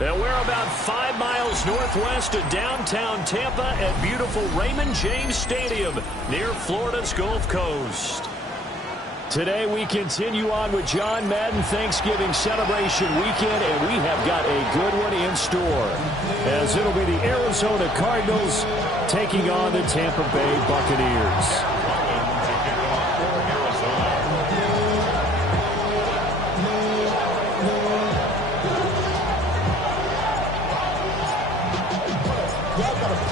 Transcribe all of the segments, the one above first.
And we're about 5 miles northwest of downtown Tampa at beautiful Raymond James Stadium near Florida's Gulf Coast. Today we continue on with John Madden Thanksgiving celebration weekend, and we have got a good one in store, as it'll be the Arizona Cardinals taking on the Tampa Bay Buccaneers.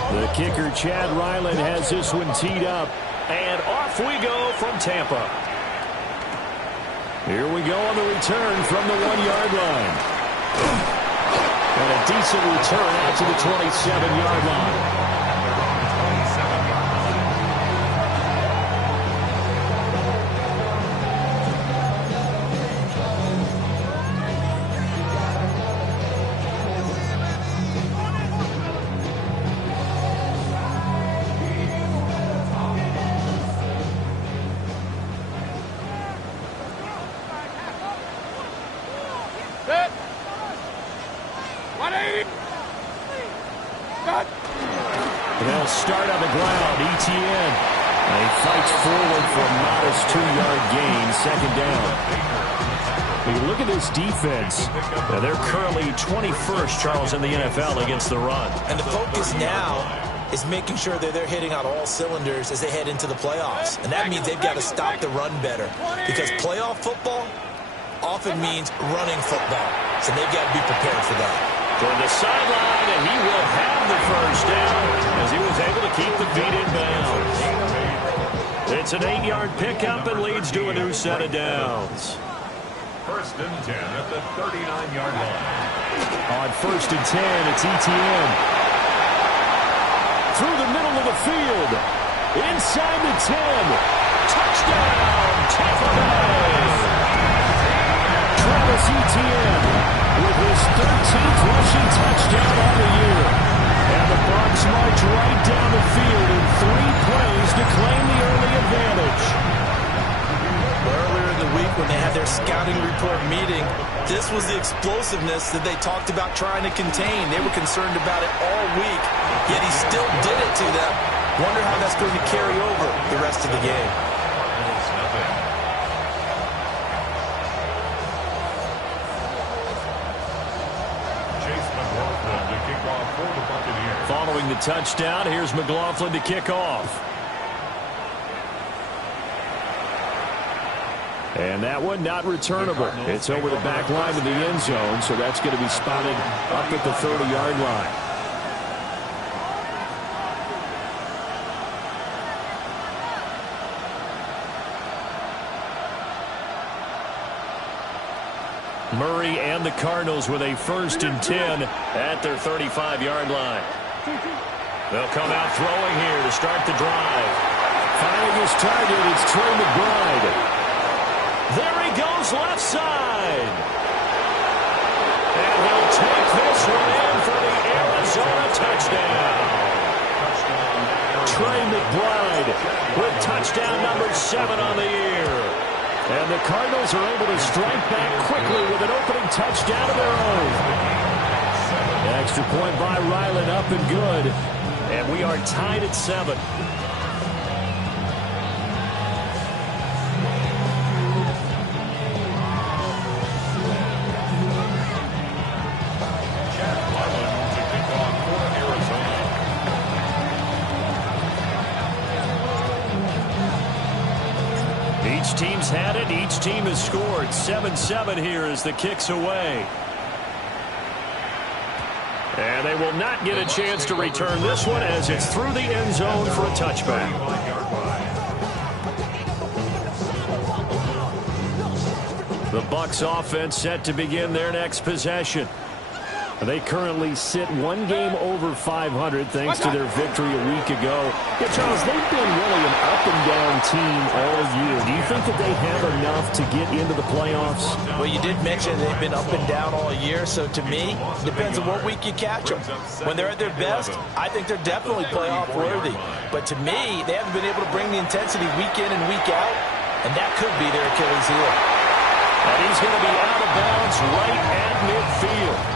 The kicker, Chad Ryland, has this one teed up, and off we go from Tampa. Here we go on the return from the 1-yard line. And a decent return out to the 27-yard line. They'll start on the ground. ETN. He fights forward for a modest 2-yard gain. Second down. You look at this defense. They're currently 21st, Charles, in the NFL against the run. And the focus now is making sure that they're hitting on all cylinders as they head into the playoffs. And that means they've got to stop the run better, because playoff football often means running football. So they've got to be prepared for that. Toward the sideline, and he will have the first down as he was able to keep the feet in bounds. It's an 8-yard pickup and leads to a new set of downs. 1st and 10 at the 39-yard line. On 1st and 10, it's ETN. Through the middle of the field. Inside the 10. Touchdown, Tampa Bay. Travis Etienne with his 13th rushing touchdown on the year. And the Bucs march right down the field in 3 plays to claim the early advantage. Earlier in the week when they had their scouting report meeting, this was the explosiveness that they talked about trying to contain. They were concerned about it all week, yet he still did it to them. Wonder how that's going to carry over the rest of the game. Following the touchdown, here's McLaughlin to kick off. And that one not returnable. It's over the back line of the end zone, so that's going to be spotted up at the 30-yard line. Murray and the Cardinals with a 1st and 10 at their 35-yard line. They'll come out throwing here to start the drive. Finding his target, it's Trey McBride. There he goes left side. And he'll take this one in for the Arizona touchdown. Trey McBride with touchdown number 7 on the year. And the Cardinals are able to strike back quickly with an opening touchdown of their own. Extra point by Ryland, up and good. And we are tied at 7. Each team's had it. Each team has scored. 7-7 here as the kick's away. And they will not get a chance to return this one as it's through the end zone for a touchback. The Bucs offense set to begin their next possession. They currently sit 1 game over 500 thanks to their victory a week ago. Yeah, Charles, they've been really an up-and-down team all year. Do you think that they have enough to get into the playoffs? Well, you did mention they've been up and down all year, so to me, it depends on what week you catch them. When they're at their best, I think they're definitely playoff worthy. But to me, they haven't been able to bring the intensity week in and week out, and that could be their Achilles heel. And he's going to be out of bounds right at midfield.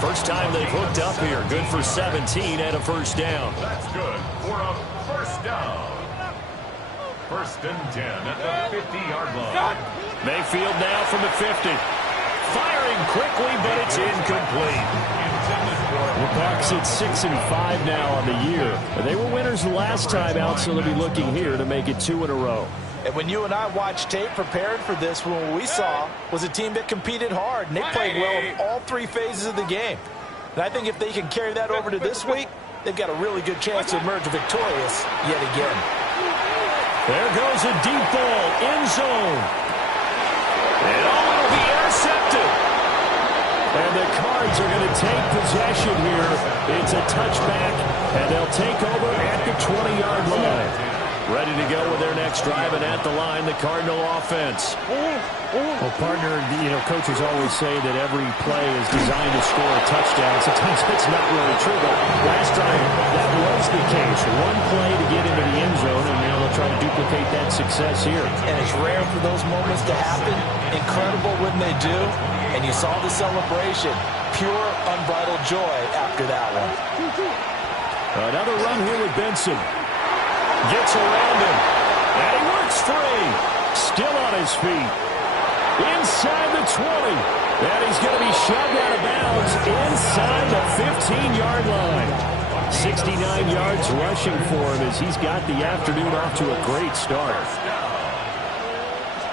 First time they've hooked up here. Good for 17 and a first down. That's good for a first down. First and 10 at the 50-yard line. Mayfield now from the 50. Firing quickly, but it's incomplete. The Bucs at 6-5 now on the year. They were winners the last time out, so they'll be looking here to make it 2 in a row. And when you and I watched tape prepared for this, what we saw was a team that competed hard, and they played well in all 3 phases of the game. And I think if they can carry that over to this week, they've got a really good chance to emerge victorious yet again. There goes a deep ball, end zone. And it'll be intercepted. And the Cards are going to take possession here. It's a touchback, and they'll take over at the 20-yard line. Ready to go with their next drive, and at the line, the Cardinal offense. Well, partner, coaches always say that every play is designed to score a touchdown. Sometimes that's not really true, but last time that was the case. One play to get into the end zone, and now they'll try to duplicate that success here. And it's rare for those moments to happen. Incredible when they do. And you saw the celebration. Pure, unbridled joy after that one. Another run here with Benson. Gets around him, and he works free. Still on his feet. Inside the 20. And he's going to be shoved out of bounds inside the 15-yard line. 69 yards rushing for him as he's got the afternoon off to a great start.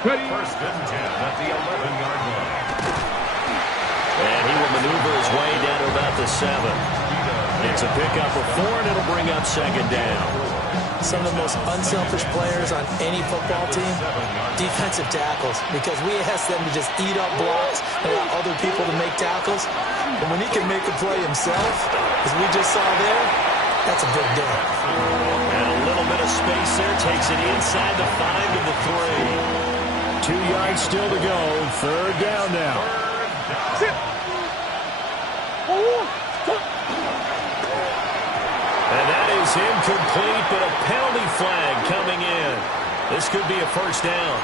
First and 10 at the 11-yard line. And he will maneuver his way down to about the 7. It's a pickup of 4, and it'll bring up second down. Some of the most unselfish players on any football team, defensive tackles, because we ask them to just eat up blocks and allow other people to make tackles. And when he can make a play himself, as we just saw there, that's a big deal. And a little bit of space there, takes it inside the 5 to the 3. 2 yards still to go, third down now. And that is incomplete, but a penalty flag coming in. This could be a first down.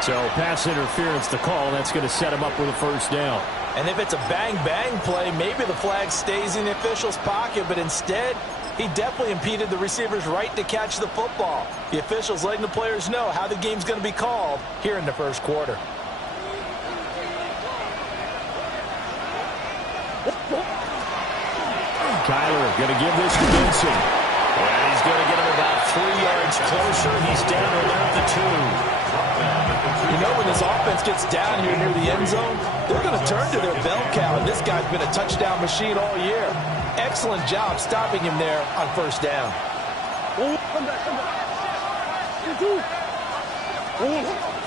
So pass interference to call. That's going to set him up with a first down. And if it's a bang-bang play, maybe the flag stays in the official's pocket, but instead, he definitely impeded the receiver's right to catch the football. The officials letting the players know how the game's going to be called here in the first quarter. Kyler going to give this to Benson. And he's going to get him about 3 yards closer. He's down to about the 2. You know, when this offense gets down here near the end zone, they're going to turn to their bell cow, and this guy's been a touchdown machine all year. Excellent job stopping him there on first down.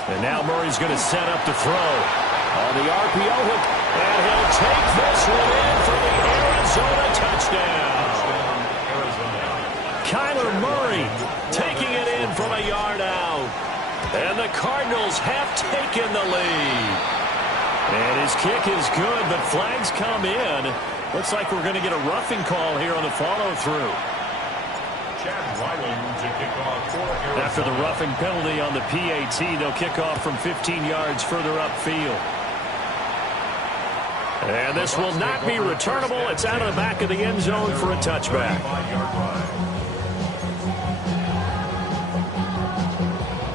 And now Murray's going to set up to throw. On the RPO hook, and he'll take this one in for the Arizona touchdown. Kyler Murray taking it in from a yard out. And the Cardinals have taken the lead. And his kick is good, but flags come in. Looks like we're going to get a roughing call here on the follow-through. After the roughing penalty on the PAT, they'll kick off from 15 yards further upfield. And this will not be returnable. It's out of the back of the end zone for a touchback.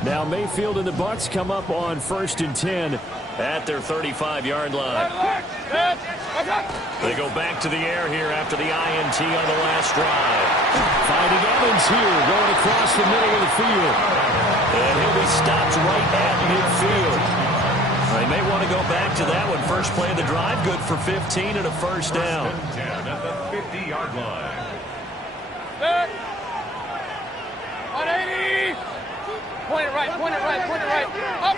Now Mayfield and the Bucs come up on 1st and 10 at their 35-yard line. They go back to the air here after the INT on the last drive. Finding Evans here, going across the middle of the field. And he'll be stopped right at midfield. They may want to go back to that one. First play of the drive, good for 15 and a first down. 10 at the 50-yard line. 180. Point it right, point it right, point it right. Up.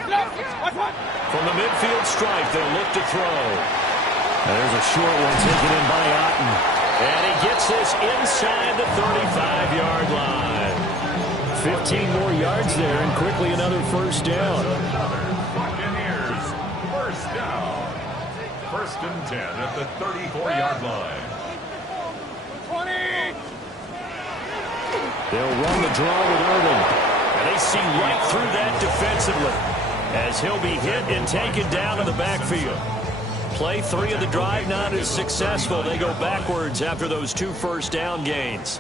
From the midfield stripe, they'll look to throw. And there's a short one taken in by Otten. And he gets this inside the 35-yard line. 15 more yards there, and quickly another first down. Buccaneers, first down. First and 10 at the 34-yard line. 20. They'll run the draw with Irvin. And they see right through that defensively as he'll be hit and taken down in the backfield. play 3 of the drive, not as successful. They go backwards after those 2 first down gains.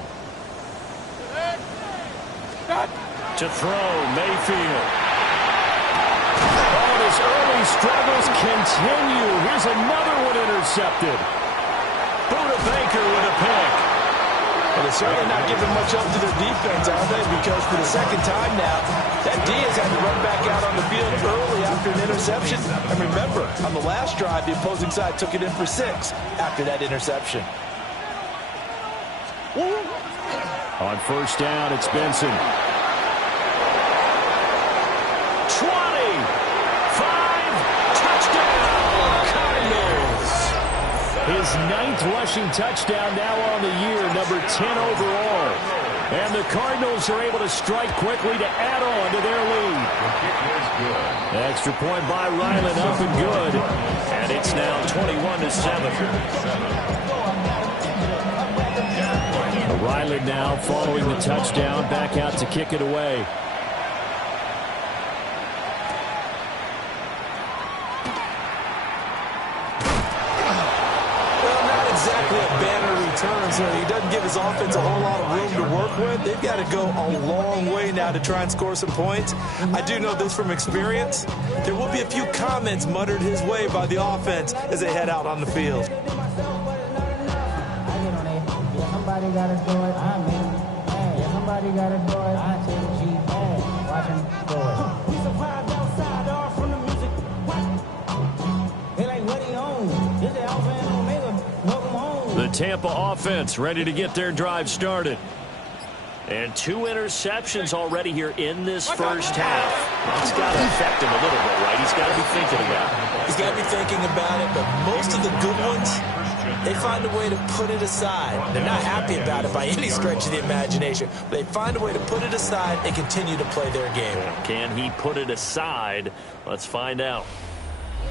To throw, Mayfield. Oh, his early struggles continue. Here's another one intercepted. Buda Baker with a pick. Well, they're certainly not giving much up to their defense, are they? Because for the second time now, that Diaz had to run back out on the field early after an interception. And remember, on the last drive, the opposing side took it in for 6 after that interception. On first down, it's Benson. 20, 5, touchdown, Cardinals. His 9th rushing touchdown now on the year, number 10 overall. And the Cardinals are able to strike quickly to add on to their lead. Extra point by Ryland, up and good. And it's now 21-7. Ryland now following the touchdown, back out to kick it away. Exactly a banner return, so he doesn't give his offense a whole lot of room to work with. They've got to go a long way now to try and score some points. I do know this from experience. There will be a few comments muttered his way by the offense as they head out on the field. Somebody got to do it. I mean, hey, somebody got to do it. I take G. Hey, watch him do it. We survived outside off from the music. They like, what he owns? This is Alpha and Omega. Welcome home. The Tampa offense ready to get their drive started. And 2 interceptions already here in this first half. That's got to affect him a little bit, right? He's got to be thinking about it. He's got to be thinking about it, but most of the good ones, they find a way to put it aside. They're not happy about it by any stretch of the imagination. But they find a way to put it aside and continue to play their game. Can he put it aside? Let's find out.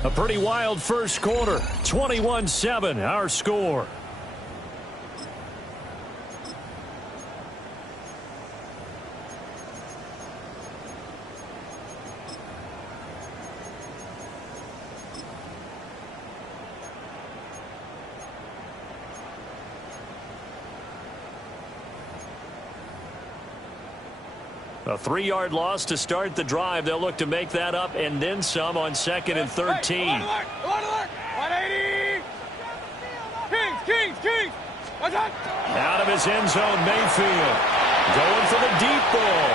A pretty wild first quarter. 21-7, our score. A 3-yard loss to start the drive. They'll look to make that up and then some on 2nd and 13. Hey, 180. Kings. What's that? Out of his end zone, Mayfield. Going for the deep ball.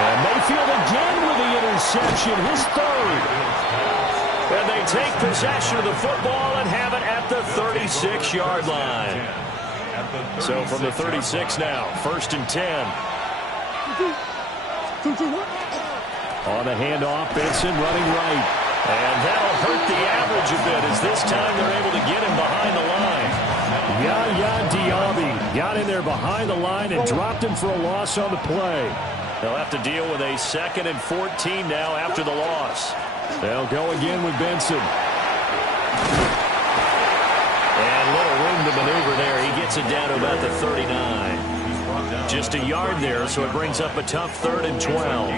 And Mayfield again with the interception, his 3rd. And they take possession of the football and have it at the 36-yard line. So from the 36 now, 1st and 10. On the handoff, Benson running right. And that'll hurt the average a bit as this time they're able to get him behind the line. Yaya Diaby got in there behind the line and dropped him for a loss on the play. They'll have to deal with a 2nd and 14 now after the loss. They'll go again with Benson. And little room to maneuver there. He gets it down to about the 39. Just a yard there, so it brings up a tough 3rd and 12.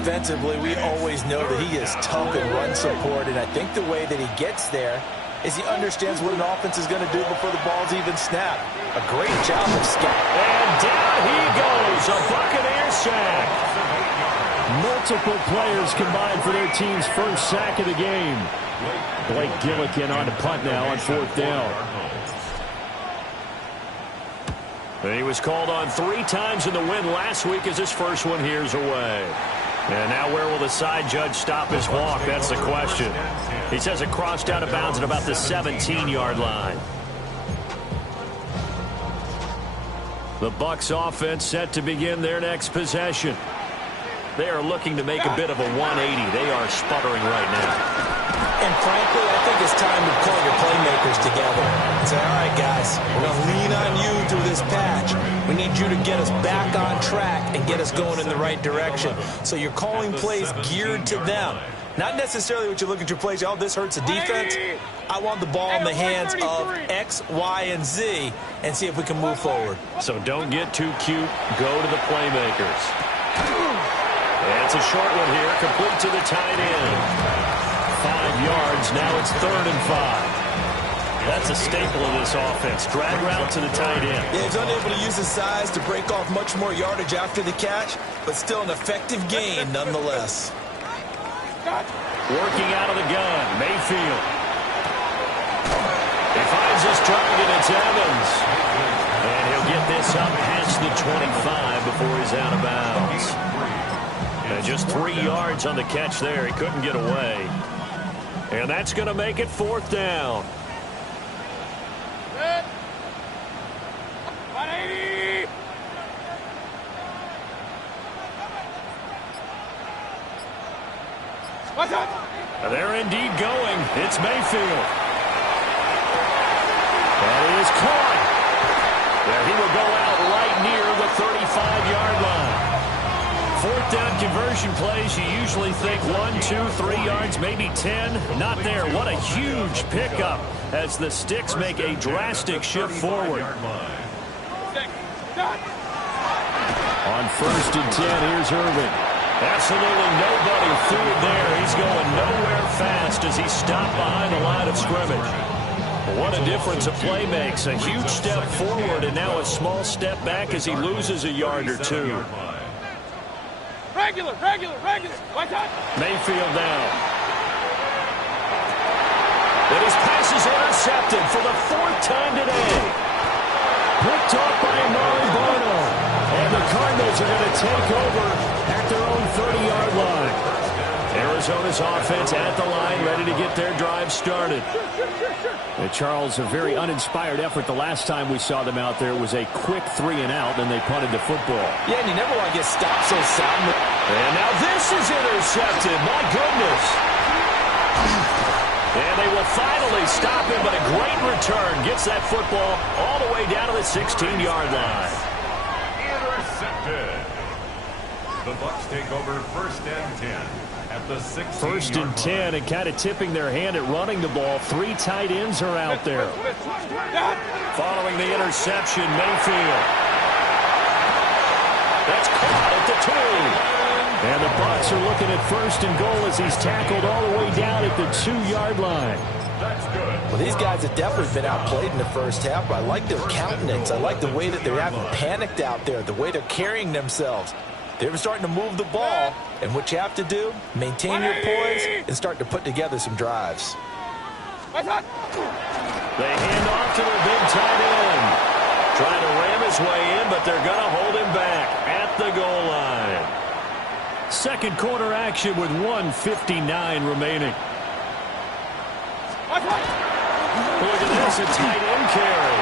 Defensively, we always know that he is tough in run support, and I think the way that he gets there is he understands what an offense is going to do before the ball's even snapped. A great job of scouting. And down he goes, a Buccaneer sack. Multiple players combined for their team's first sack of the game. Blake Gillikin on the punt now on 4th down. And he was called on 3 times in the win last week as his first one here's away. And now where will the side judge stop his walk? That's the question. He says it crossed out of bounds at about the 17-yard line. The Bucs offense set to begin their next possession. They are looking to make a bit of a 180. They are sputtering right now. And frankly, I think it's time to call your playmakers together and say, all right, guys, we're going to lean on you through this patch. We need you to get us back on track and get us going in the right direction. So you're calling plays geared to them. Not necessarily what you look at your plays, oh, this hurts the defense. I want the ball in the hands of X, Y, and Z and see if we can move forward. So don't get too cute. Go to the playmakers. And it's a short one here, complete to the tight end. yards. Now it's 3rd and 5. That's a staple of this offense. Drag route to the tight end. Yeah, he's unable to use his size to break off much more yardage after the catch, but still an effective gain nonetheless. Working out of the gun, Mayfield. He finds his target, it's Evans. And he'll get this up past the 25 before he's out of bounds. And just 3 yards on the catch there. He couldn't get away. And that's going to make it 4th down. They're indeed going. It's Mayfield. And he is caught. There he will go out right near the 35-yard line. 4th down conversion plays, you usually think 1, 2, 3 yards, maybe 10. Not there. What a huge pickup as the Sticks make a drastic shift forward. On 1st and 10, here's Irving. Absolutely nobody through there. He's going nowhere fast as he's stopped behind the line of scrimmage. What a difference a play makes. A huge step forward and now a small step back as he loses a yard or 2. Regular. Watch out. Mayfield down. And his pass is intercepted for the 4th time today. Picked off by Amari Barno. And the Cardinals are going to take over at their own 30-yard line. Arizona's offense at the line, ready to get their drive started. And Charles, a very uninspired effort the last time we saw them out there. It was a quick 3-and-out, and they punted the football. Yeah, and you never want to get stopped so soundly. And now this is intercepted. My goodness. And they will finally stop him, but a great return. Gets that football all the way down to the 16-yard line. Intercepted. The Bucs take over 1st and 10 at the 16-yard 1st and 10, and kind of tipping their hand at running the ball. 3 tight ends are out there. Following the interception, Mayfield. That's caught at the 2. And the Bucs are looking at 1st and goal as he's tackled all the way down at the 2-yard line. That's good. Well, these guys have definitely been outplayed in the first half, but I like their countenance. I like the way that they haven't panicked out there, the way they're carrying themselves. They're starting to move the ball, and what you have to do, maintain your poise and start to put together some drives. They hand off to their big tight end. Trying to ram his way in, but they're going to hold him back at the goal line. 2nd quarter action with 1:59 remaining. Look at this, a tight end carry.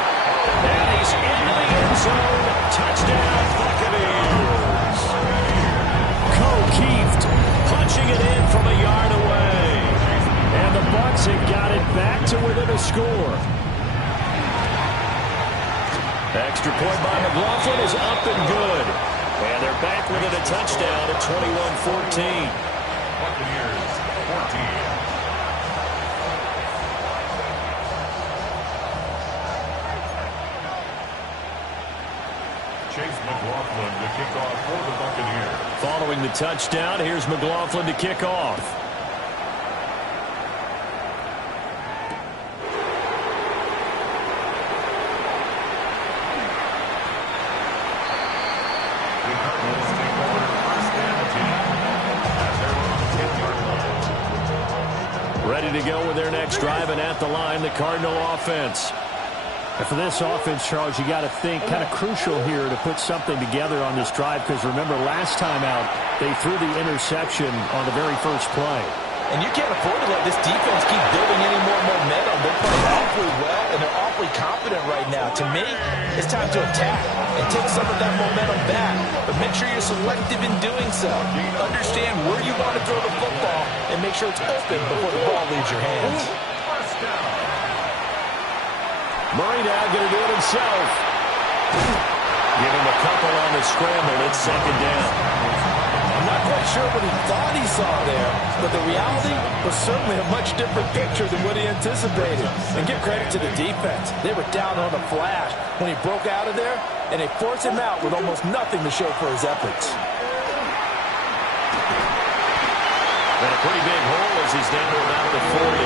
And he's into the end zone. Touchdown, Buccaneers. Keeft punching it in from a yard away. And the Bucs have got it back to within a score. Extra point by McLaughlin is up and good. And they're back within a touchdown at 21-14. Buccaneers 14. Chase McLaughlin to kick off for the Buccaneers. Following the touchdown, here's McLaughlin to kick off. The Cardinals take over 1st and 10 at their own 10-yard line. Ready to go with their next drive, and at the line, the Cardinal offense. And for this offense, Charles, you got to think kind of crucial here to put something together on this drive, because remember, last time out, they threw the interception on the very first play. And you can't afford to let this defense keep building any more momentum. They're playing awfully well, and they're awfully confident right now. To me, it's time to attack and take some of that momentum back. But make sure you're selective in doing so. Understand where you want to throw the football and make sure it's open before the ball leaves your hands. First down. Murray now going to do it himself. Give him a couple on the scramble. It's 2nd down. I'm not quite sure what he thought he saw there, but the reality was certainly a much different picture than what he anticipated. And give credit to the defense. They were down on a flash when he broke out of there, and they forced him out with almost nothing to show for his efforts. And a pretty big hole as as he's down to about the 40.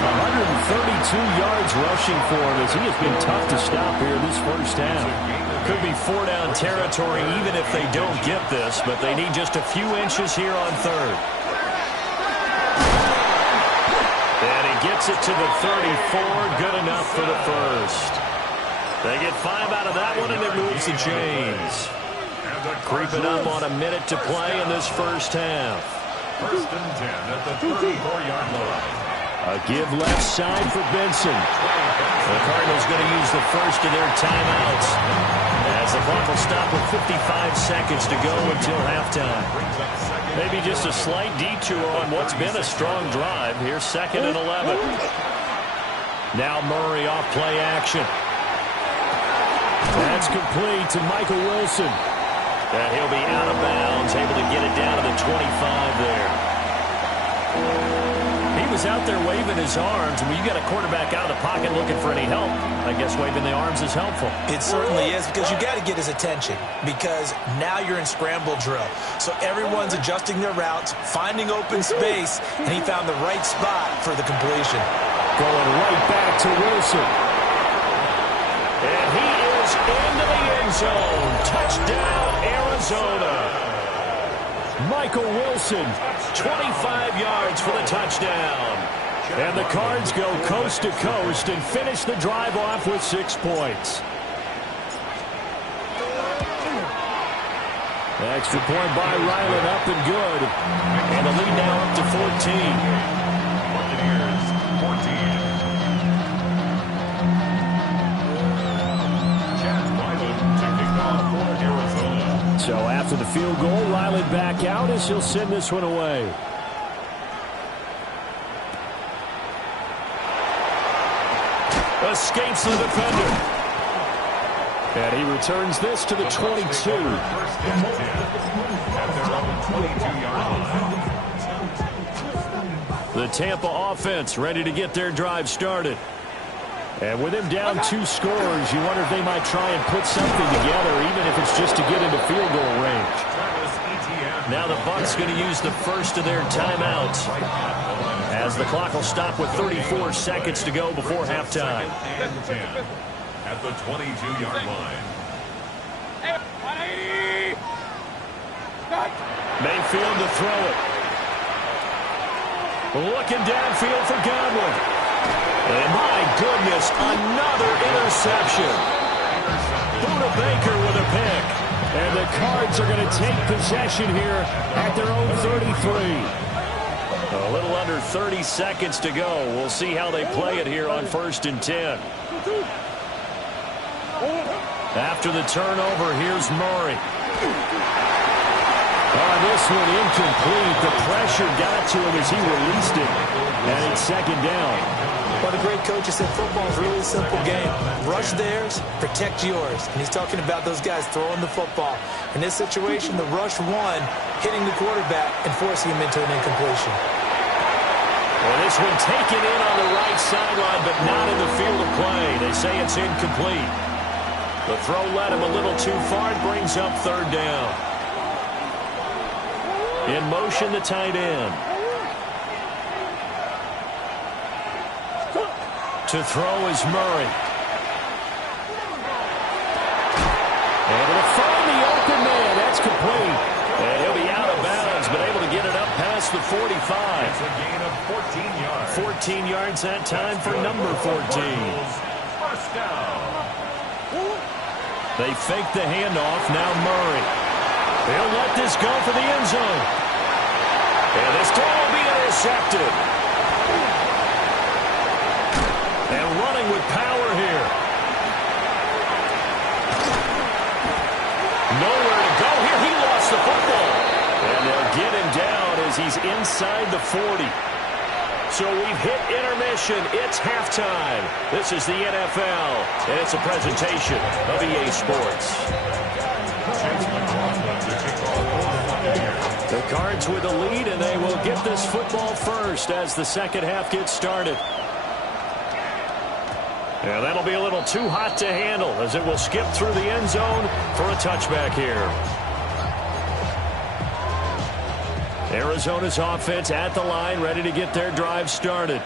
132 yards rushing for him as he has been tough to stop here this first half. Could be 4-down territory even if they don't get this, but they need just a few inches here on third. And he gets it to the 34. Good enough for the first. They get 5 out of that one, and it moves the chains. Creeping up on a minute to play in this first half. First and 10 at the 34-yard line. A give left side for Benson. The Cardinals going to use the first of their timeouts as the clock will stop with 55 seconds to go until halftime. Maybe just a slight detour on what's been a strong drive. Here's 2nd and 11. Now Murray off play action. That's complete to Michael Wilson. And he'll be out of bounds, able to get it down to the 25 there. He was out there waving his arms. When you got a quarterback out of the pocket looking for any help, I guess waving the arms is helpful. It certainly is, because you got to get his attention, because now you're in scramble drill. So everyone's adjusting their routes, finding open space, and he found the right spot for the completion. Going right back to Wilson. And he is into the end zone. Touchdown, Arizona. Michael Wilson. 25 yards for the touchdown. And the Cards go coast to coast and finish the drive off with 6 points. Extra point by Ryland, up and good. And the lead now up to 14. Buccaneers, 14. Chad Ryland to kick off for Arizona. So after the field goal, Ryland back out as he'll send this one away. Escapes the defender. And he returns this to the 22. First and 10 at their own 22-yard line. The Tampa offense ready to get their drive started. And with him down 2 scores, you wonder if they might try and put something together, even if it's just to get into field goal range. Now the Bucs going to use the first of their timeouts, as the clock will stop with 34 seconds to go before halftime. And 10 at the 22-yard line. Mayfield to throw it. Looking downfield for Godwin. And my goodness, another interception. Buda Baker with a pick. And the Cards are going to take possession here at their own 33. A little under 30 seconds to go. We'll see how they play it here on 1st and 10. After the turnover, here's Murray. This one incomplete. The pressure got to him as he released it. And it's 2nd down. Well, the great coach has said football is a really simple game. Rush theirs, protect yours. And he's talking about those guys throwing the football. In this situation, the rush won, hitting the quarterback and forcing him into an incompletion. Well, this one taken in on the right sideline, but not in the field of play. They say it's incomplete. The throw led him a little too far. It brings up 3rd down. In motion, the tight end. To throw is Murray. Able to find the open man. That's complete. And he'll be out of bounds, but able to get it up past the 45. It's a gain of 14 yards. 14 yards that time for number 14. First down. They fake the handoff. Now Murray. He'll let this go for the end zone. And this throw will be intercepted. And running with power here. Nowhere to go here. He lost the football. And they'll get him down as he's inside the 40. So we've hit intermission. It's halftime. This is the NFL, and it's a presentation of EA Sports. The Cards with the lead, and they will get this football first as the second half gets started. And that'll be a little too hot to handle as it will skip through the end zone for a touchback here. Arizona's offense at the line, ready to get their drive started.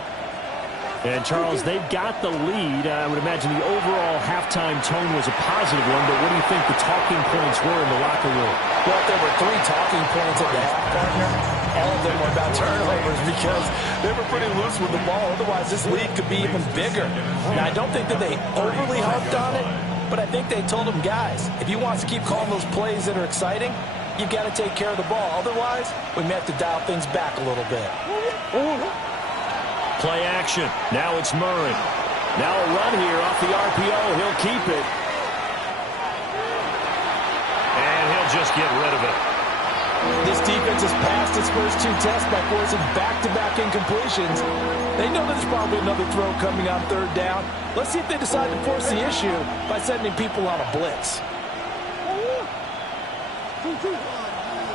And, Charles, they've got the lead. I would imagine the overall halftime tone was a positive one, but what do you think the talking points were in the locker room? Well, if there were 3 talking points at the half, partner, all of them were about turnovers because they were pretty loose with the ball. Otherwise, this lead could be even bigger. Now, I don't think that they overly harped on it, but I think they told them, guys, if you want to keep calling those plays that are exciting, you've got to take care of the ball. Otherwise, we may have to dial things back a little bit. Play action. Now it's Murray. Now a run here off the RPO. He'll keep it. And he'll just get rid of it. This defense has passed its first 2 tests by forcing back-to-back incompletions. They know there's probably another throw coming on 3rd down. Let's see if they decide to force the issue by sending people on a blitz.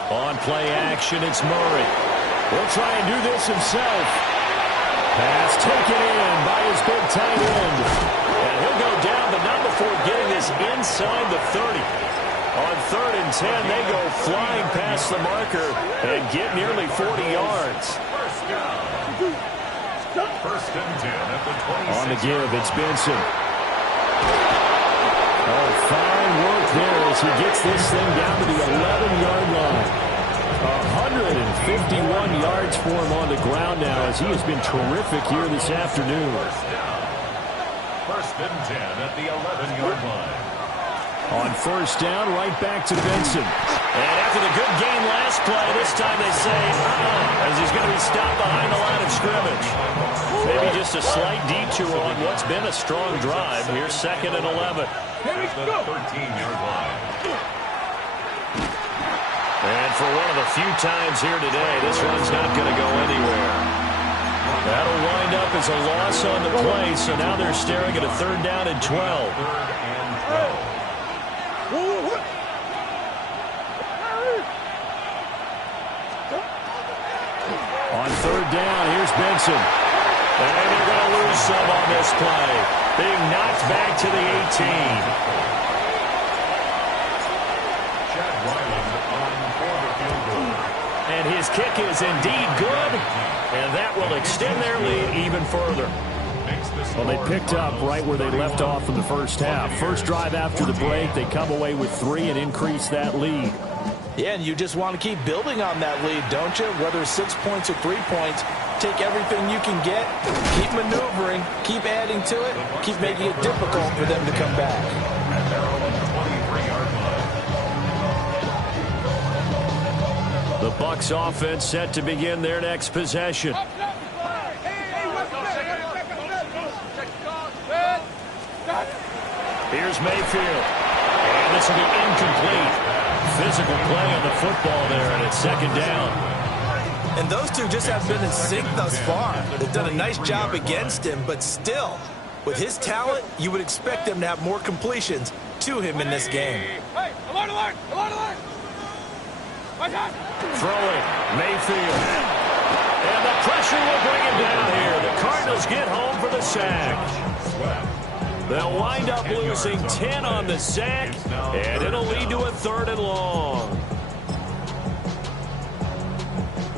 On play action, it's Murray. He'll try and do this himself. Pass taken in by his big tight end. And he'll go down, but not before getting this inside the 30. On 3rd and 10, they go flying past the marker and get nearly 40 yards. First and 10 at the 26. On the give, it's Benson. Oh, fine work there as he gets this thing down to the 11-yard line. 151 yards for him on the ground now as he has been terrific here this afternoon. First and 10 at the 11-yard line. On 1st down, right back to Benson. And after the good game last play, this time they say, as he's going to be stopped behind the line of scrimmage. Maybe just a slight detour on what's been a strong drive. Here's 2nd and 11. At the 13-yard line. And for one of the few times here today, this run's not going to go anywhere. That'll wind up as a loss on the play, so now they're staring at a 3rd down and 12. 3rd and 12. On 3rd down, here's Benson. And they're going to lose some on this play. Being knocked back to the 18. And his kick is indeed good, and that will extend their lead even further. Well, they picked up right where they left off in the first half. First drive after the break, they come away with 3 and increase that lead. Yeah, and you just want to keep building on that lead, don't you? Whether it's 6 points or 3 points, take everything you can get, keep maneuvering, keep adding to it, keep making it difficult for them to come back. And they're on the 23-yard line. The Bucs offense set to begin their next possession. Here's Mayfield. And this will be incomplete. Physical play on the football there, and it's 2nd down. And those two just have been in sync thus far. They've done a nice job against him, but still, with his talent, you would expect them to have more completions to him in this game. Hey, alert, alert, alert, alert. Throwing, Mayfield. And the pressure will bring him down here. The Cardinals get home for the sack. They'll wind up losing 10 on the sack, and it'll lead to a 3rd and long.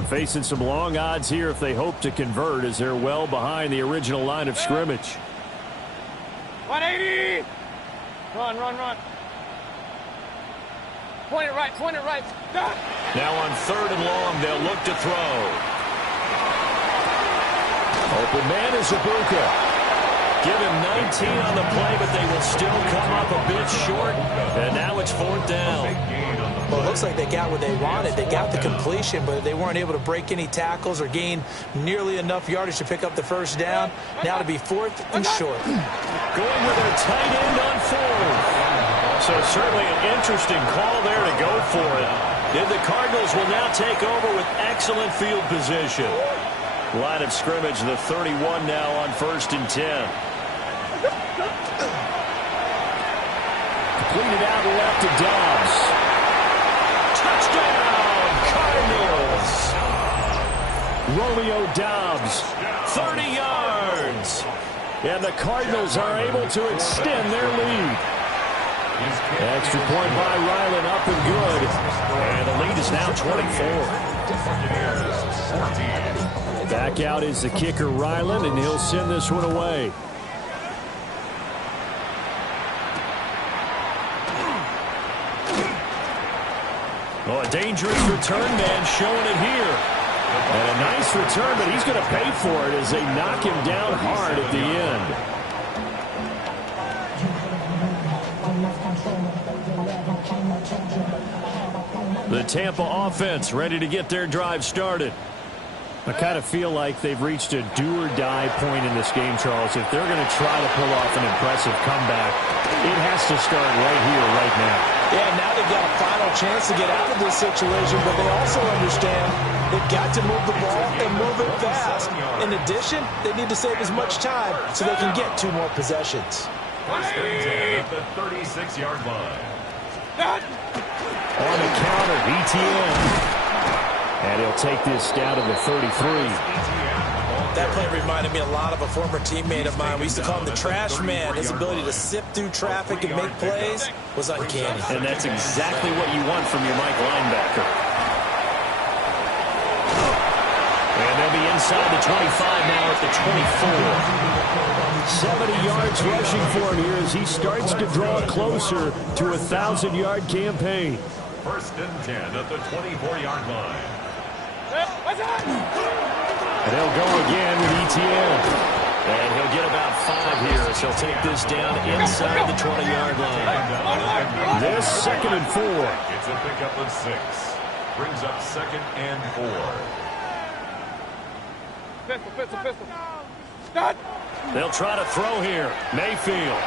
Facing some long odds here if they hope to convert, as they're well behind the original line of scrimmage. 180. Run, run, run. Point it right, point it right. Stop. Now on 3rd and long, they'll look to throw. Open man is Ibuka. Give him 19 on the play, but they will still come up a bit short. And now it's 4th down. Well, it looks like they got what they wanted. They got the completion, but they weren't able to break any tackles or gain nearly enough yardage to pick up the 1st down. Now to be 4th and short. Going with their tight end on 4th. So certainly an interesting call there to go for it. And the Cardinals will now take over with excellent field position. Line of scrimmage, the 31 now on 1st and 10. Completed out left to Dobbs. Touchdown, Cardinals. Romeo Dobbs, 30 yards. And the Cardinals are able to extend their lead. Extra point by Ryland, up and good. And the lead is now 24. Back out is the kicker, Ryland, and he'll send this one away. Oh, a dangerous return man showing it here. And a nice return, but he's going to pay for it as they knock him down hard at the end. The Tampa offense ready to get their drive started. I kind of feel like they've reached a do-or-die point in this game, Charles. If they're going to try to pull off an impressive comeback, it has to start right here, right now. Yeah, now they've got a final chance to get out of this situation, but they also understand they've got to move the ball and move it fast. In addition, they need to save as much time so they can get 2 more possessions. First and 10 at the 36-yard line. On the counter, ETN. And he'll take this down to the 33. That play reminded me a lot of a former teammate of mine. We used to call him the trash man. His ability to sift through traffic and make plays was uncanny. And that's exactly what you want from your Mike linebacker. And they'll be inside the 25 now at the 24. 70 yards rushing for him here as he starts to draw closer to a 1,000-yard campaign. First and 10 at the 24-yard line. And they'll go again with ETN. And he'll get about 5 here as he'll take this down inside the 20-yard line. This 2nd and 4. It's a pickup of 6. Brings up 2nd and 4. Pistol. They'll try to throw here. Mayfield.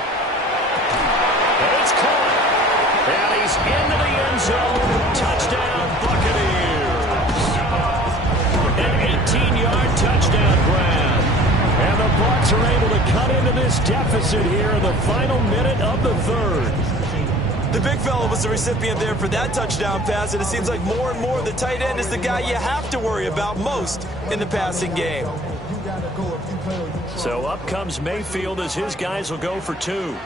And it's caught. And he's into the end zone. Touchdown, Buccaneers. An 18-yard touchdown grab. And the Bucs are able to cut into this deficit here in the final minute of the 3rd. The big fella was the recipient there for that touchdown pass, and it seems like more and more the tight end is the guy you have to worry about most in the passing game. So up comes Mayfield as his guys will go for 2. The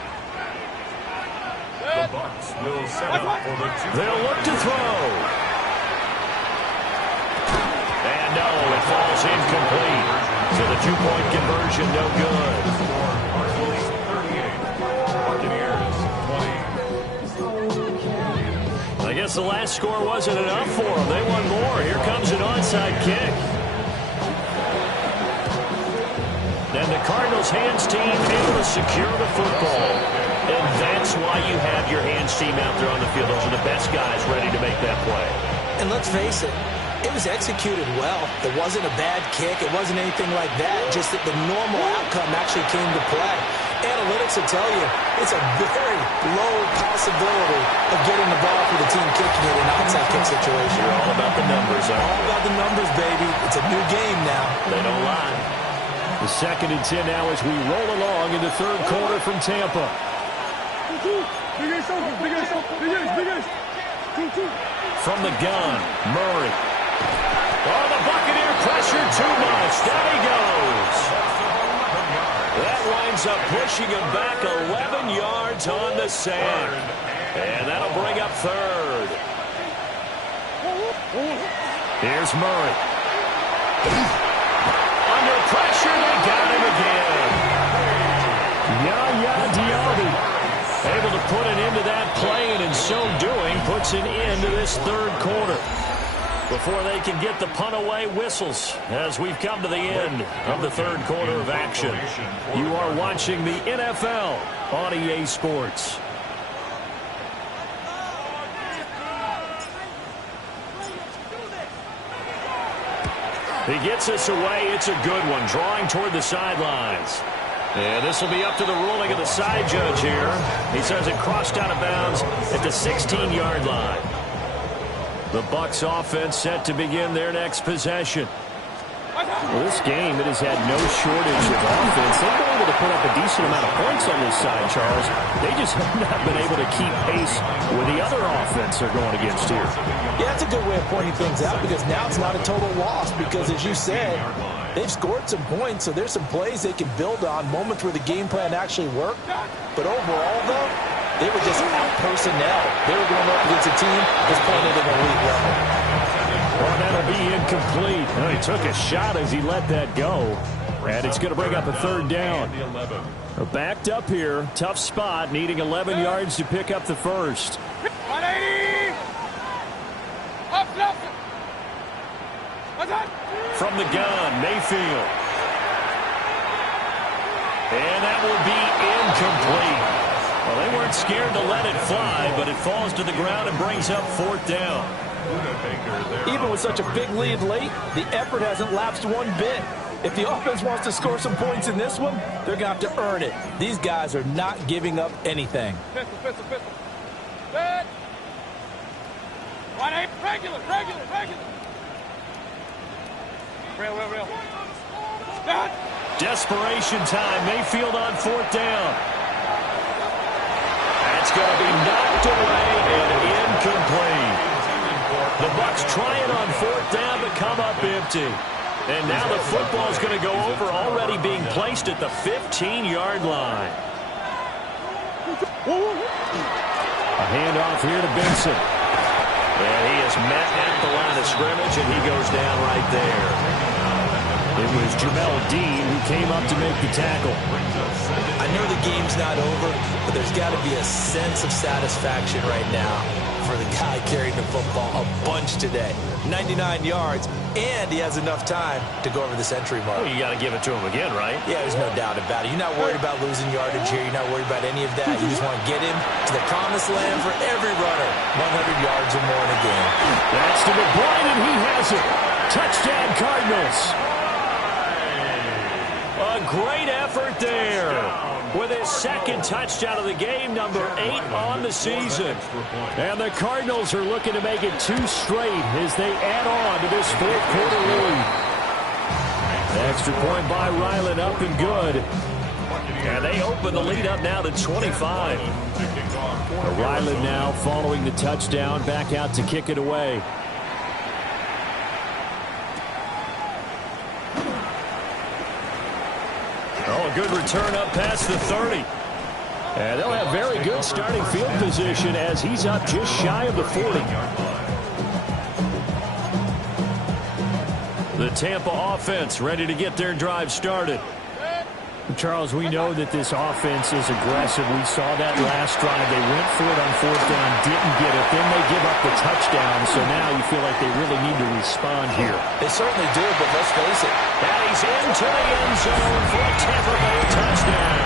Bucs will set up for the 2. They'll look to throw. And no, it falls incomplete. So the 2-point conversion no good. Cardinals 38, Buccaneers 20. I guess the last score wasn't enough for them. They want more. Here comes an onside kick. And the Cardinals hands team able to secure the football. And that's why you have your hands team out there on the field. Those are the best guys ready to make that play. And let's face it, it was executed well. It wasn't a bad kick. It wasn't anything like that. Just that the normal outcome actually came to play. Analytics will tell you it's a very low possibility of getting the ball for the team kicking it in an onside kick situation. You're all about the numbers, huh? All about the numbers, baby. It's a new game now. They don't lie. The 2nd and 10 now as we roll along in the 3rd quarter from Tampa. From the gun, Murray. Oh, the Buccaneer pressure too much. Down he goes. That winds up pushing him back 11 yards on the sack. And that'll bring up 3rd. Here's Murray. Under pressure, they got him again. Yaya Diaby able to put an end to that play, and in so doing, puts an end to this 3rd quarter. Before they can get the punt away, whistles as we've come to the end of the 3rd quarter of action. You are watching the NFL on EA Sports. He gets us away. It's a good one, drawing toward the sidelines. And this will be up to the ruling of the side judge here. He says it crossed out of bounds at the 16-yard line. The Bucs offense set to begin their next possession. Well, this game, it has had no shortage of offense. They've been able to put up a decent amount of points on this side, Charles. They just have not been able to keep pace with the other offense they're going against here. Yeah, that's a good way of pointing things out because now it's not a total loss because, as you said, they've scored some points, so there's some plays they can build on, moments where the game plan actually worked. But overall, though, they were just out personnel. They were going up against a team that's playing at an elite level. Well, that'll be be incomplete. Well, he took a shot as he let that go. And it's going to bring up a third down. We're backed up here. Tough spot, needing 11 yards to pick up the first. 180! Up, left! What's that? From the gun, Mayfield. And that will be incomplete. Well, they weren't scared to let it fly, but it falls to the ground and brings up fourth down. Even with such a big lead late, the effort hasn't lapsed one bit. If the offense wants to score some points in this one, they're going to have to earn it. These guys are not giving up anything. Pistol. Good. 180, regular. Real. Done. Desperation time. Mayfield on fourth down. That's going to be knocked away and incomplete. The Bucs trying on fourth down but come up empty. And now the football's going to go over, already being placed at the 15-yard line. A handoff here to Benson. And he is met at the line of scrimmage, and he goes down right there. It was Jamel Dean who came up to make the tackle. I know the game's not over, but there's got to be a sense of satisfaction right now for the guy carrying the football a bunch today. 99 yards, and he has enough time to go over the century mark. Well, you got to give it to him again, right? Yeah, there's no doubt about it. You're not worried about losing yardage here. You're not worried about any of that. You just want to get him to the promised land for every runner. 100 yards or more in a game. That's to McBride, and he has it. Touchdown, Cardinals. A great effort there with his second touchdown of the game, number 8 on the season. And the Cardinals are looking to make it 2 straight as they add on to this fourth quarter lead. Extra point by Ryland, up and good. And they open the lead up now to 25. Ryland now following the touchdown, back out to kick it away. Oh, a good return up past the 30. And they'll have very good starting field position as he's up just shy of the 40. The Tampa offense ready to get their drive started. Charles, we know that this offense is aggressive. We saw that last drive. They went for it on fourth down, didn't get it. Then they give up the touchdown, so now you feel like they really need to respond here. They certainly do, but let's face it. And he's into the end zone for a Tampa Bay touchdown.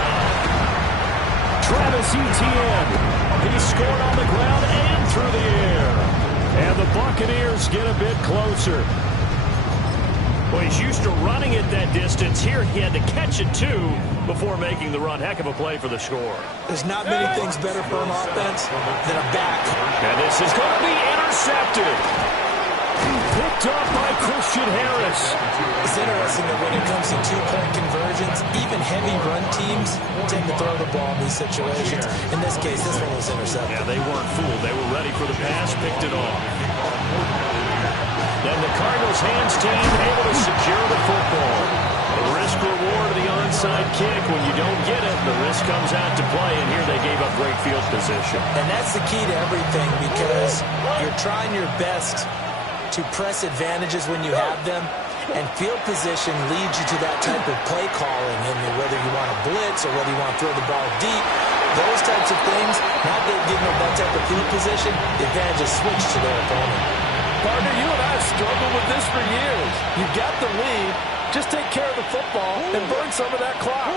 Travis Etienne. He scored on the ground and through the air. And the Buccaneers get a bit closer. Well, he's used to running it that distance. Here he had to catch it, too, before making the run. Heck of a play for the score. There's not many things better for an offense than a back. And this is going to be intercepted. Picked up by Christian Harris. It's interesting that when it comes to two-point conversions, even heavy run teams tend to throw the ball in these situations. In this case, this one was intercepted. Yeah, they weren't fooled. They were ready for the pass, picked it off. Then the Cardinals hands team able to secure the football. The risk reward of the onside kick. When you don't get it, the risk comes out to play, and here they gave up great field position. And that's the key to everything, because you're trying your best to press advantages when you have them, and field position leads you to that type of play calling, and whether you want to blitz or whether you want to throw the ball deep, those types of things, now they've given them that type of field position, the advantage is switched to their opponent. Partner, you and I have struggled with this for years. You've got the lead. Just take care of the football and burn some of that clock.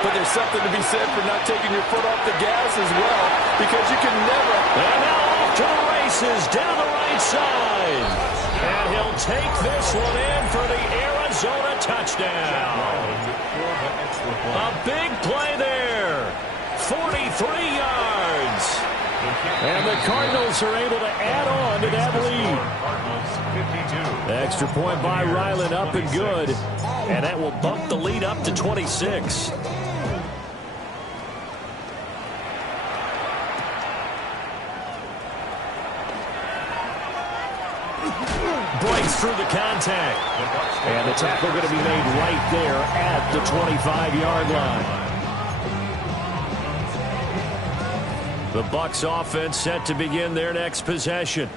But there's something to be said for not taking your foot off the gas as well, because you can never. And now off to the races down the right side. And he'll take this one in for the Arizona touchdown. A big play there. 43 yards. And the Cardinals are able to add on to that lead. Extra point by Ryland, up and good. And that will bump the lead up to 26. Breaks through the contact. And the tackle going to be made right there at the 25-yard line. The Bucs offense set to begin their next possession.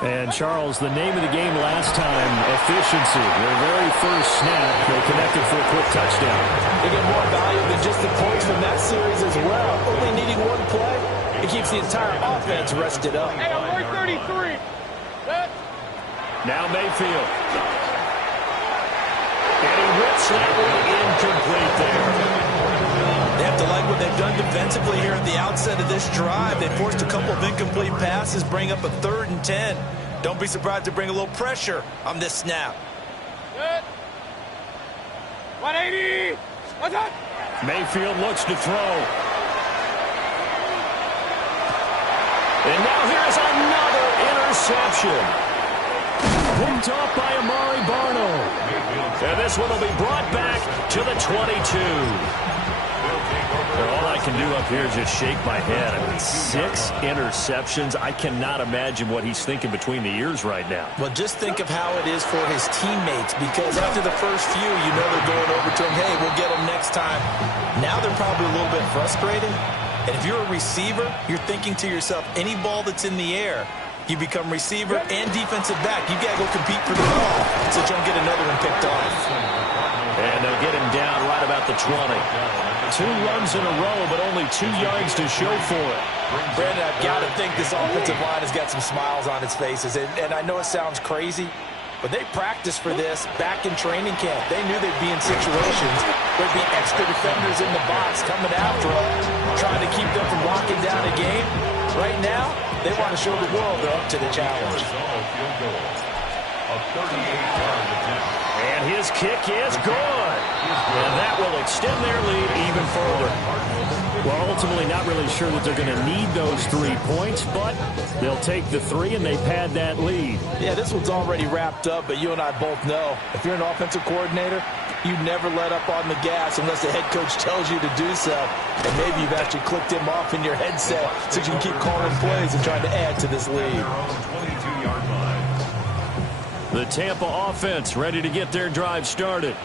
And, Charles, the name of the game last time, efficiency. Their very first snap, they connected for a quick touchdown. They get more value than just the points from that series as well. Only needing one play, it keeps the entire offense rested up. Hey, I'm 33. Now Mayfield. And he rips that one incomplete there. They have to like what they've done defensively here at the outset of this drive. They forced a couple of incomplete passes, bring up a 3rd and 10. Don't be surprised to bring a little pressure on this snap. Good. 180. What's up? Mayfield looks to throw. And now here's another interception. Picked off by Amari Barno. And this one will be brought back to the 22. All I can do up here is just shake my head. I mean, 6 interceptions. I cannot imagine what he's thinking between the ears right now. Well, just think of how it is for his teammates, because after the first few, you know they're going over to him, hey, we'll get him next time. Now they're probably a little bit frustrated. And if you're a receiver, you're thinking to yourself, any ball that's in the air, you become receiver and defensive back. You got to go compete for the ball so you don't get another one picked off. And they'll get him down right about the 20. 2 runs in a row, but only 2 yards to show for it. Brandon, I've got to think this offensive line has got some smiles on its faces. And I know it sounds crazy, but they practiced for this back in training camp. They knew they'd be in situations where there'd be extra defenders in the box coming after them, trying to keep them from locking down a game. Right now, they want to show the world they're up to the challenge. And his kick is good. And that will extend their lead even further. Well, ultimately not really sure that they're going to need those 3 points, but they'll take the 3 and they pad that lead. Yeah, this one's already wrapped up, but you and I both know if you're an offensive coordinator, you never let up on the gas unless the head coach tells you to do so. And maybe you've actually clicked him off in your headset so you can keep calling plays and trying to add to this lead. The Tampa offense ready to get their drive started.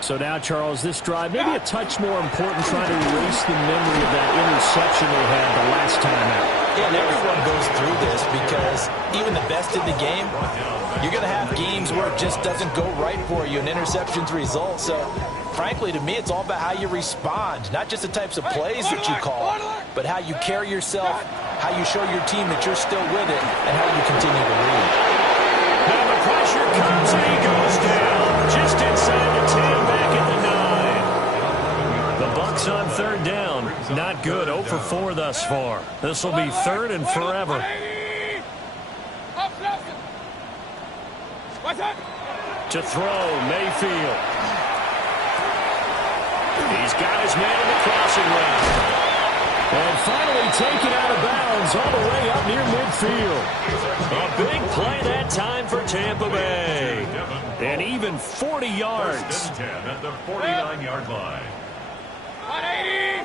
So now, Charles, this drive maybe a touch more important, trying to erase the memory of that interception they had the last time out. Yeah, and everyone goes through this because even the best in the game, you're going to have games where it just doesn't go right for you, and interceptions result. So, frankly, to me, it's all about how you respond, not just the types of plays that you call, but how you carry yourself, how you show your team that you're still with it, and how you continue to lead. Now the pressure comes and he goes down just inside the 10, back at the 9. The Bucs on 3rd down. Not good. 0 for 4 thus far. This will be 3rd and forever. To throw, Mayfield. He's got his man in the crossing route. And finally taken out of bounds all the way up near midfield. A big play that time for Tampa Bay. And even 40 yards. 10 at the 49-yard line. 180.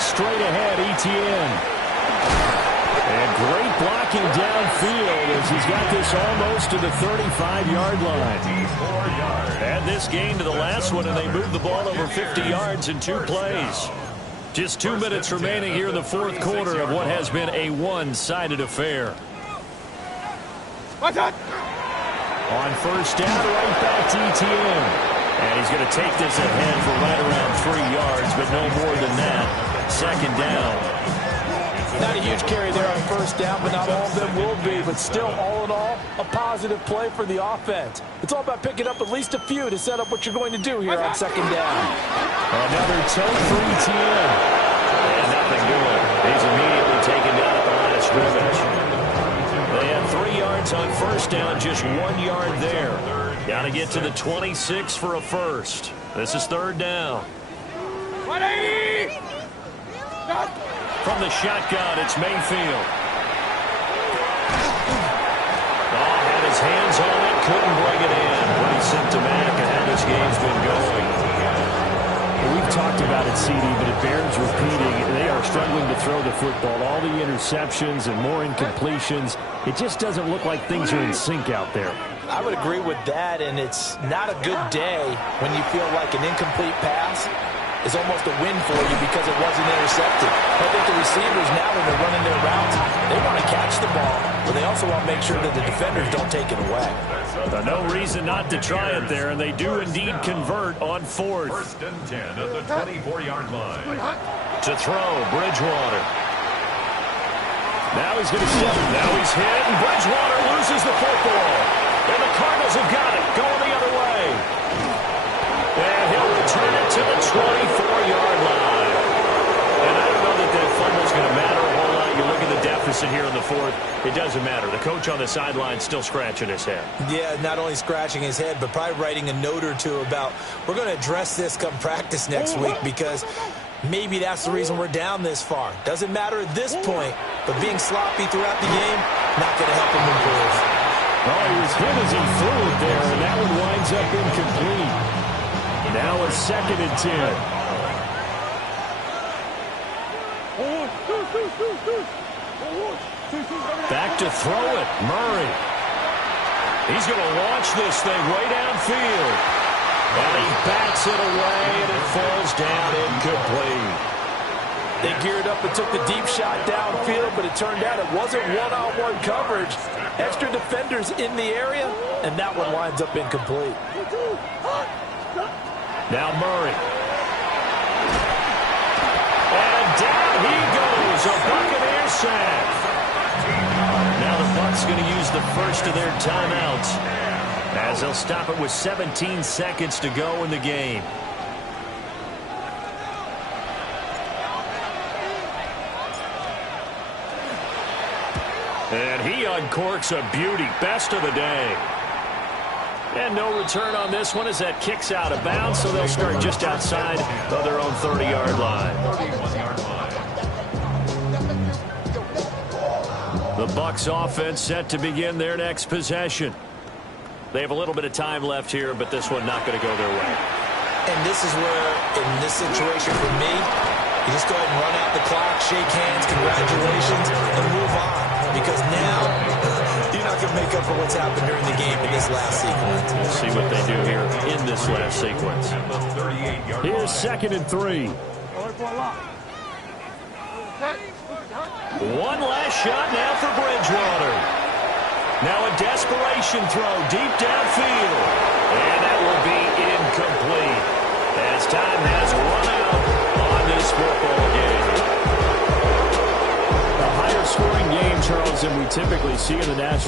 Straight ahead, ETN. And great blocking downfield as he's got this almost to the 35-yard line. Add this game to the last one, and they moved the ball over 50 yards in 2 plays. Just 2 minutes remaining here in the 4th quarter of what has been a one-sided affair. What's that? On 1st down, right back to ETN. And he's going to take this ahead for right around 3 yards, but no more than that. 2nd down. Not a huge carry there on 1st down, but not all of them will be. But still, all in all, a positive play for the offense. It's all about picking up at least a few to set up what you're going to do here on 2nd down. Another tote for ETN. And nothing doing. He's immediately taken down at the line of scrimmage. They had 3 yards on 1st down, just 1 yard there. Got to get to the 26 for a first. This is 3rd down. 180. From the shotgun, it's Mayfield. Had his hands on it, couldn't bring it in. Pretty symptomatic of how this game's been going. We've talked about it, CD, but it bears repeating. They are struggling to throw the football. All the interceptions and more incompletions. It just doesn't look like things are in sync out there. I would agree with that, and it's not a good day when you feel like an incomplete pass is almost a win for you because it wasn't intercepted. I think the receivers now, when they're running their routes, they want to catch the ball, but they also want to make sure that the defenders don't take it away. No reason not to try it there, and they do indeed convert on fourth. First and 10 at the 24-yard line. To throw, Bridgewater. Now he's going to step. Now he's hit, and Bridgewater loses the football. And the Cardinals have got it, going the other way. And he'll return it to the 24-yard line. And I don't know that fumble's going to matter a whole lot. You look at the deficit here in the fourth, it doesn't matter. The coach on the sideline still scratching his head. Yeah, not only scratching his head, but probably writing a note or two about, we're going to address this come practice next week, because maybe that's the reason we're down this far. Doesn't matter at this point, but being sloppy throughout the game, not going to help him improve. Oh, he was hit as he threw it there, and that one winds up incomplete. Now a 2nd and 10. Back to throw it, Murray. He's going to launch this thing way downfield. And he bats it away, and it falls down incomplete. They geared up and took the deep shot downfield, but it turned out it wasn't one-on-one coverage. Extra defenders in the area, and that one winds up incomplete. Now Murray. And down he goes, a Buccaneer sack. Now the Bucs going to use the first of their timeouts, as they'll stop it with 17 seconds to go in the game. And he uncorks a beauty. Best of the day. And no return on this one as that kicks out of bounds, so they'll start just outside of their own 30-yard line. 31-yard line. The Bucs offense set to begin their next possession. They have a little bit of time left here, but this one not going to go their way. And this is where, in this situation for me, you just go ahead and run out the clock, shake hands, congratulations, and move on. Because now, you're not going to make up for what's happened during the game in this last sequence. We'll see what they do here in this last sequence. Here's 2nd and 3. One last shot now for Bridgewater. Now a desperation throw deep downfield. And that will be incomplete, as time has run out on this football game. A higher scoring game, Charles, than we typically see in the National